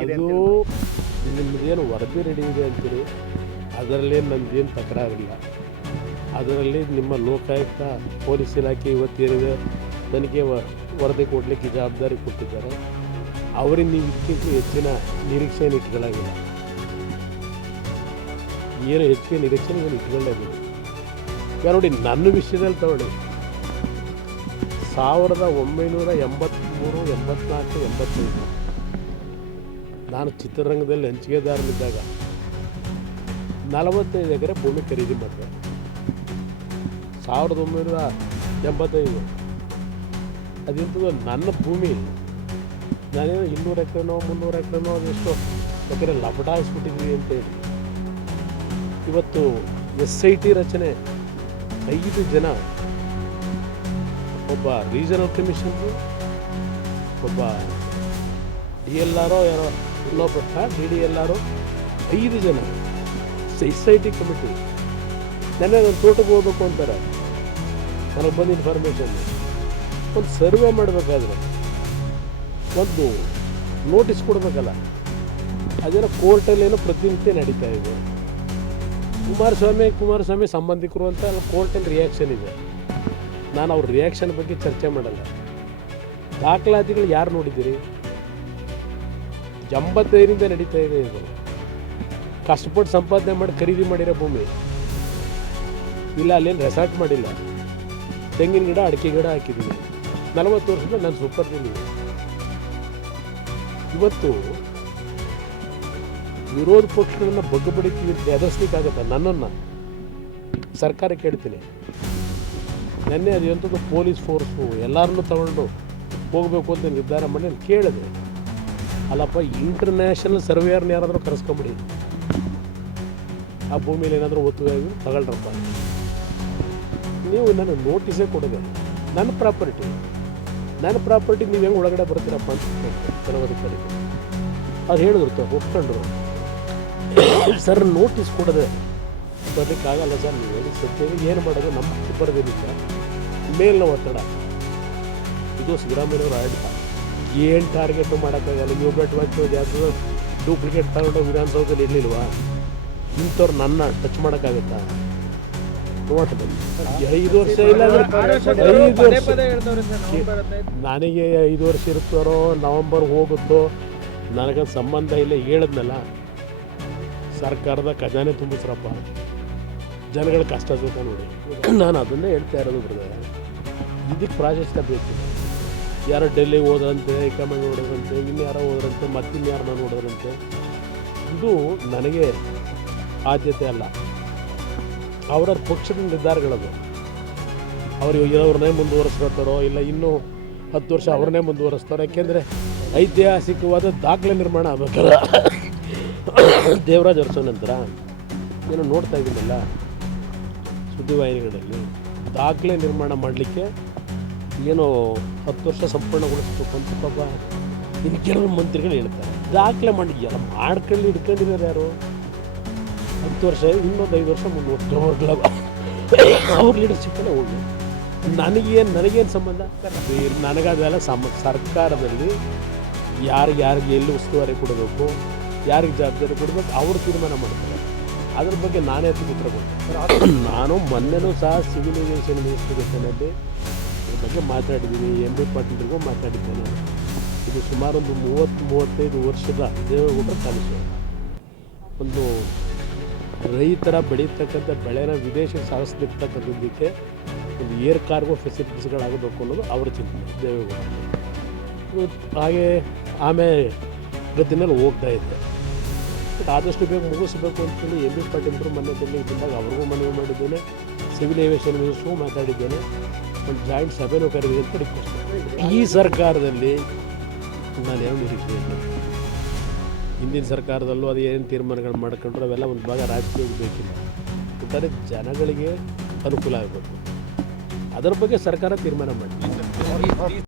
ಅದು ನಿಮ್ಮದೇನು ವರದಿ ರೆಡಿ ಇದೆ ಅಂತೀರಿ? ಅದರಲ್ಲಿ ನಮ್ಮದೇನು ತಕರಾರಿಲ್ಲ ಅದರಲ್ಲಿ ನಿಮ್ಮ ಲೋಕಾಯುಕ್ತ ಪೊಲೀಸ್ ಇಲಾಖೆ ಇವತ್ತೇನಿದೆ ನನಗೆ ವರದಿ ಕೊಡಲಿಕ್ಕೆ ಜವಾಬ್ದಾರಿ ಕೊಟ್ಟಿದ್ದಾರೆ. ಅವರಿಂದ ನೀವು ಇದಕ್ಕಿಂತ ಹೆಚ್ಚಿನ ನಿರೀಕ್ಷೆಯನ್ನು ಇಟ್ಕೊಳ್ಳೋಂಗಿಲ್ಲ ಏನು ಹೆಚ್ಚಿಗೆ ನಿರೀಕ್ಷೆ ನೀವು ಇಟ್ಕೊಳ್ಳೇಬೇಕು ಈಗ ನೋಡಿ ನನ್ನ ವಿಷಯದಲ್ಲಿ ತಗೊಳ್ಳಿ. ಸಾವಿರದ ಒಂಬೈನೂರ ಎಂಬತ್ತ್ಮೂರು ಎಂಬತ್ನಾಲ್ಕು ಎಂಬತ್ತೈದು. ನಾನು ಚಿತ್ರರಂಗದಲ್ಲಿ ಹಂಚಿಕೆದಾರನಿದ್ದಾಗ ನಲವತ್ತೈದು ಎಕರೆ ಭೂಮಿ ಖರೀದಿ ಮಾಡಿದೆ. ಸಾವಿರದ ಒಂಬೈನೂರ ಎಂಬತ್ತೈದು. ಅದಿಂಥದ್ದು ನನ್ನ ಭೂಮಿ ನಾನೇನೋ ಇನ್ನೂರು ಎಕರೆನೋ, ಮುನ್ನೂರು ಎಕರೆನೋ ಅದೆಷ್ಟೋ ಎಕರೆ ಲಪಟಾಯಿಸ್ಬಿಟ್ಟಿದ್ವಿ ಅಂತೇಳಿ. ಇವತ್ತು ಎಸ್ ಐ ಟಿ ರಚನೆ ಐದು ಜನ, ಒಬ್ಬ ರೀಜನಲ್ ಕಮಿಷನ್ ಒಬ್ಬ ಡಿ ಎಲ್ ಆರೋ ಯಾರೋ ಇನ್ನೊಬ್ಬ ಡಿ ಡಿ ಎಲ್ ಆರೋ ಐದು ಜನ ಸೊಸೈಟಿ ಕಮಿಟಿ ನನಗೆ ಒಂದು ತೋಟಕ್ಕೆ ಹೋಗ್ಬೇಕು ಅಂತಾರೆ. ನನಗೆ ಬಂದ ಇನ್ಫಾರ್ಮೇಷನ್ ಒಂದು ಸರ್ವೆ ಮಾಡಬೇಕಾದ್ರೆ ಒಂದು ನೋಟಿಸ್ ಕೊಡಬೇಕಲ್ಲ. ಅದೇನೋ ಕೋರ್ಟಲ್ಲೇನೋ ಪ್ರತಿನಿತ್ಯ ನಡೀತಾ ಇದೆ. ಕುಮಾರಸ್ವಾಮಿ ಕುಮಾರಸ್ವಾಮಿ ಸಂಬಂಧಿಕರು ಅಂತ ಅಲ್ಲಿ ಕೋರ್ಟಲ್ಲಿ ರಿಯಾಕ್ಷನ್ ಇದೆ. ನಾನು ಅವ್ರ ರಿಯಾಕ್ಷನ್ ಬಗ್ಗೆ ಚರ್ಚೆ ಮಾಡಲ್ಲ. ದಾಖಲಾತಿಗಳು ಯಾರು ನೋಡಿದ್ದೀರಿ? ಎಂಬತ್ತೈದರಿಂದ ನಡೀತಾ ಇದೆ ಇದು. ಕಷ್ಟಪಟ್ಟು ಸಂಪಾದನೆ ಮಾಡಿ ಖರೀದಿ ಮಾಡಿರೋ ಭೂಮಿ. ಇಲ್ಲ, ಅಲ್ಲೇನು ರೆಸಾರ್ಟ್ ಮಾಡಿಲ್ಲ. ತೆಂಗಿನ ಗಿಡ, ಅಡಿಕೆ ಗಿಡ ಹಾಕಿದ್ದೀನಿ. ನಲವತ್ತು ವರ್ಷದಿಂದ ನಾನು ಸೂಪರ್ ಇದ್ದೀನಿ. ಇವತ್ತು ವಿರೋಧ ಪಕ್ಷಗಳನ್ನು ಬಗ್ಗು ಬಡಿತೀವಿ ಅಂತ ನನ್ನನ್ನು. ಸರ್ಕಾರ ಕೇಳ್ತೀನಿ ನೆನ್ನೆ ಅದು ಎಂಥದ್ದು ಪೊಲೀಸ್ ಫೋರ್ಸು ಎಲ್ಲರನ್ನೂ ತಗೊಂಡು ಹೋಗಬೇಕು ಅಂತ ನಿರ್ಧಾರ ಮಾಡಿ ಕೇಳಿದೆ. ಅಲ್ಲಪ್ಪ ಇಂಟರ್ನ್ಯಾಷನಲ್ ಸರ್ವೇಯರ್ನ ಯಾರಾದರೂ ಕರೆಸ್ಕೊಂಬಿಡಿ. ಆ ಭೂಮಿಯಲ್ಲಿ ಏನಾದರೂ ಒತ್ತುವಾಗಿ ತಗೊಳ್ರಪ್ಪ. ನೀವು ನನ್ನ ನೋಟಿಸೇ ಕೊಡೋದೆ, ನನ್ನ ಪ್ರಾಪರ್ಟಿ ನನ್ನ ಪ್ರಾಪರ್ಟಿ ನೀವು ಹೆಂಗೆ ಒಳಗಡೆ ಬರ್ತೀರಪ್ಪ ಅಂತ ಕೆಲವಧಿಕಾರಿಗಳು ಅದು ಹೇಳಿದ್ರು, ತ- ಒಪ್ಕೊಂಡ್ರು. ಸರ್ ನೋಟಿಸ್ ಕೊಡದೆ ಬರಲಿಕ್ಕಾಗಲ್ಲ ಸರ್, ನೀವು ಹೇಳಿ ಸತ್ಯ. ಏನು ಮಾಡೋದು? ನಮ್ಮ ಬರೋದಿಲ್ಲ ಮೇಲಿನ ಒತ್ತಡ ಇದು ಸಿದ್ದರಾಮಯ್ಯವ್ರ ಆಡಳಿತ. ಏನು ಟಾರ್ಗೆಟು ಮಾಡೋಕ್ಕಾಗಲ್ಲ? ಯು ಬೆಟ್ ವಾಚ್ ಯಾವುದು ಡೂಪ್ಲಿಕೇಟ್ ತಗೊಂಡು ವಿಧಾನಸೌಧದಲ್ಲಿ ಇರಲಿಲ್ವಾ? ಇಂಥವ್ರು ನನ್ನ ಟಚ್ ಮಾಡೋಕ್ಕಾಗತ್ತಾ? ಐದು ವರ್ಷ ಇಲ್ಲ ಐದು ವರ್ಷ ನನಗೆ ಐದು ವರ್ಷ ಇರ್ತಾರೋ ನವಂಬರ್ ಹೋಗುತ್ತೋ ನನಗೆ ಸಂಬಂಧ ಇಲ್ಲ ಹೇಳಿದ್ನಲ್ಲ. ಸರ್ಕಾರದ ಖಜಾನೆ ತುಂಬಿಸ್ರಪ್ಪ. ಜನಗಳ ಕಷ್ಟ ಸುತ್ತ ನೋಡಿ. ನಾನು ಅದನ್ನೇ ಹೇಳ್ತಾ ಇರೋದು ಬ್ರದರ್. ಇದಕ್ಕೆ ಪ್ರಾಶಸ್ತ್ಯ ಬೇಕು. ಯಾರೋ ಡೆಲ್ಲಿಗೆ ಹೋದ್ರಂತೆ, ಹೈಕಮಾಂಡ್ ನೋಡಿದ್ರಂತೆ ಇನ್ಯಾರೋ ಹೋದ್ರಂತೆ ಮತ್ತಿನ್ಯಾರನ್ನ ನೋಡಿದ್ರಂತೆ, ಇದು ನನಗೆ ಆದ್ಯತೆ ಅಲ್ಲ. ಅವರ ಪಕ್ಷದ ನಿರ್ಧಾರಗಳದು. ಅವರು ಇರೋರನ್ನೇ ಮುಂದುವರೆಸ್ಕೊಳ್ತಾರೋ, ಇಲ್ಲ ಇನ್ನೂ ಹತ್ತು ವರ್ಷ ಅವ್ರನ್ನೇ ಮುಂದುವರೆಸ್ತಾರೆ, ಯಾಕೆಂದರೆ ಐತಿಹಾಸಿಕವಾದ ದಾಖಲೆ ನಿರ್ಮಾಣ ಆಗಬೇಕಲ್ಲ ದೇವರಾಜ್ ಅರಸೋ ನಂತರ ಏನು ನೋಡ್ತಾ ಇದ್ದೀನಲ್ಲ ಸುದ್ದಿವಾಹಿನಿಗಳಲ್ಲಿ, ದಾಖಲೆ ನಿರ್ಮಾಣ ಮಾಡಲಿಕ್ಕೆ ಏನೋ ಹತ್ತು ವರ್ಷ ಸಂಪೂರ್ಣಗೊಳಿಸ್ತು ಅಂತ ಪಾಪ ಇನ್ನು ಕೆಲವರು ಮಂತ್ರಿಗಳು ಹೇಳ್ತಾರೆ. ದಾಖಲೆ ಎಲ್ಲ ಮಾಡ್ಕೊಂಡು ಹಿಡ್ಕೊಂಡಿದ್ದಾರೆ ಯಾರು? ಹತ್ತು ವರ್ಷ, ಇನ್ನೊಂದು ಐದು ವರ್ಷ ಮುಂದುವರ್ಸ್ಕೊಂಡ್ಲ ಅವ್ರ ಲೀಡರ್ಶಿಪ್ಪಲ್ಲೇ ಹೋಗಿ. ನನಗೇನು ನನಗೇನು ಸಂಬಂಧ? ನನಗದೆಲ್ಲ ಸಮ, ಸರ್ಕಾರದಲ್ಲಿ ಯಾರಿಗೆ ಯಾರಿಗೆ ಎಲ್ಲಿ ಉಸ್ತುವಾರಿ ಕೊಡಬೇಕು, ಯಾರಿಗೆ ಜವಾಬ್ದಾರಿ ಕೊಡಬೇಕು, ಅವರು ತೀರ್ಮಾನ ಮಾಡ್ತಾರೆ. ಅದ್ರ ಬಗ್ಗೆ ನಾನೇ ಉತ್ತರ ಕೊಡ್ತೀನಿ. ನಾನು ಮೊನ್ನೆನೂ ಸಹ ಸಿವಿಲ್ ಏವಿಯೇಷನ್ ಮಿನಿಸ್ಟ್ರಿ ಜೊತೆಯಲ್ಲಿ ಇದ್ರ ಬಗ್ಗೆ ಮಾತಾಡಿದ್ದೀನಿ ಎಂ ಬಿ ಪಾಟೀಲ್ರಿಗೂ ಮಾತಾಡಿದ್ದೇನೆ. ಇದು ಸುಮಾರು ಒಂದು ಮೂವತ್ತು, ಮೂವತ್ತೈದು ವರ್ಷದ ದೇವೇಗೌಡರ ಕನಸು ಒಂದು ರೈತರ ಬೆಳೀತಕ್ಕಂಥ ಬೆಳೆನ ವಿದೇಶಕ್ಕೆ ಸಾಗಿಸ್ತಿರ್ತಕ್ಕಂಥದ್ದಕ್ಕೆ ಒಂದು ಏರ್ ಕಾರ್ಗೋ ಫೆಸಿಲಿಟೀಸ್ಗಳಾಗಬೇಕು ಅನ್ನೋದು ಅವರ ಚಿಂತನೆ, ದೇವೇಗೌಡ. ಹಾಗೆ ಆಮೇಲೆ ಗತಿನಲ್ಲಿ ಹೋಗ್ತಾ ಇದ್ದೆ ಬಟ್ ಆದಷ್ಟು ಬೇಗ ಮುಗಿಸ್ಬೇಕು ಅಂತೇಳಿ ಎಂ ಬಿ ಪಾಟೀಲ್ರು ಮೊನ್ನೆ ಬಂದಾಗ ಅವ್ರಿಗೂ ಮನವಿ ಮಾಡಿದ್ದೇನೆ. ಸಿವಿಲ್ ಏವಿಯೇಷನ್ ಮಿನಿಸ್ಟ್ರಿಗೂ ಮಾತಾಡಿದ್ದೇನೆ. ಒಂದು ಜಾಯಿಂಟ್ ಸಭೆನೂ ಕರೆದಿದೆ ಅಂತ ರಿಕ್ವೆಸ್ಟ್ ಈ ಸರ್ಕಾರದಲ್ಲಿ ನಾನೇನು ನಿರೀಕ್ಷೆ ಇಲ್ಲ ಹಿಂದಿನ ಸರ್ಕಾರದಲ್ಲೂ ಅದು ಏನು ತೀರ್ಮಾನಗಳು ಮಾಡ್ಕೊಂಡ್ರು, ಅವೆಲ್ಲ ಒಂದು ಭಾಗ ರಾಜಕೀಯ ಬೇಕಿಲ್ಲ. ಒಟ್ಟಾರೆ ಜನಗಳಿಗೆ ಅನುಕೂಲ ಆಗಬೇಕು. ಅದರ ಬಗ್ಗೆ ಸರ್ಕಾರ ತೀರ್ಮಾನ ಮಾಡಿ